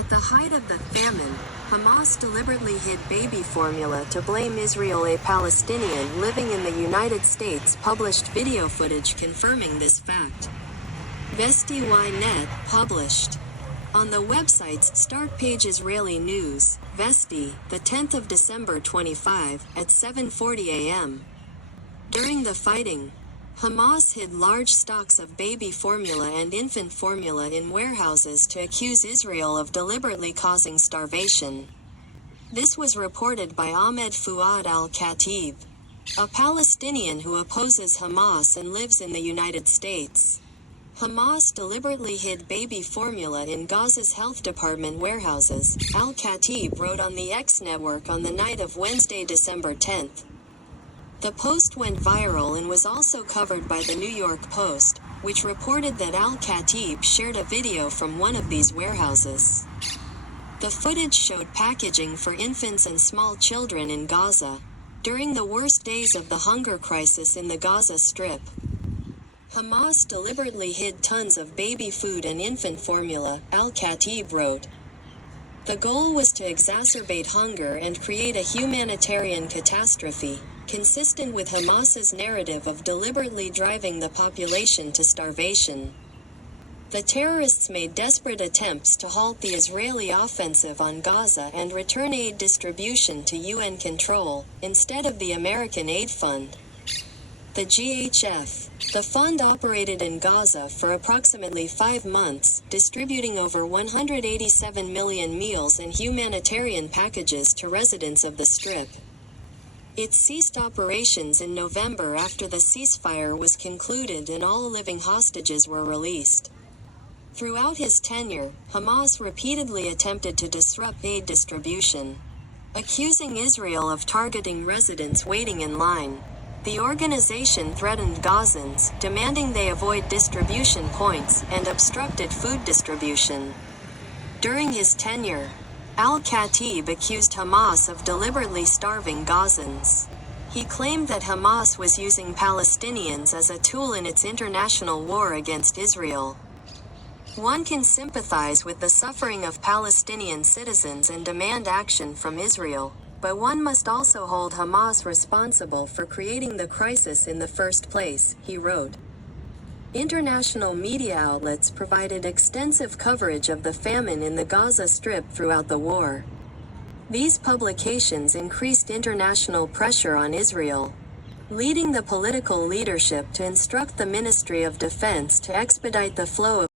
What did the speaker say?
At the height of the famine, Hamas deliberately hid baby formula to blame Israel. A Palestinian living in the United States published video footage confirming this fact. VestiYnet published. On the website's start page Israeli news, Vesti, the 10th of December 25, at 7:40 a.m. During the fighting, Hamas hid large stocks of baby formula and infant formula in warehouses to accuse Israel of deliberately causing starvation. This was reported by Ahmed Fuad al-Khatib, a Palestinian who opposes Hamas and lives in the United States. Hamas deliberately hid baby formula in Gaza's health department warehouses, al-Khatib wrote on the X network on the night of Wednesday, December 10th. The post went viral and was also covered by the New York Post, which reported that al-Khatib shared a video from one of these warehouses. The footage showed packaging for infants and small children in Gaza, during the worst days of the hunger crisis in the Gaza Strip. Hamas deliberately hid tons of baby food and infant formula, al-Khatib wrote. The goal was to exacerbate hunger and create a humanitarian catastrophe, consistent with Hamas's narrative of deliberately driving the population to starvation. The terrorists made desperate attempts to halt the Israeli offensive on Gaza and return aid distribution to UN control, instead of the American aid fund. The GHF, the fund operated in Gaza for approximately 5 months, distributing over 187 million meals and humanitarian packages to residents of the Strip. It ceased operations in November after the ceasefire was concluded and all living hostages were released. Throughout his tenure, Hamas repeatedly attempted to disrupt aid distribution, accusing Israel of targeting residents waiting in line. The organization threatened Gazans, demanding they avoid distribution points, and obstructed food distribution. During his tenure, al-Khatib accused Hamas of deliberately starving Gazans. He claimed that Hamas was using Palestinians as a tool in its international war against Israel. One can sympathize with the suffering of Palestinian citizens and demand action from Israel, but one must also hold Hamas responsible for creating the crisis in the first place, he wrote. International media outlets provided extensive coverage of the famine in the Gaza Strip throughout the war. These publications increased international pressure on Israel, leading the political leadership to instruct the Ministry of Defense to expedite the flow of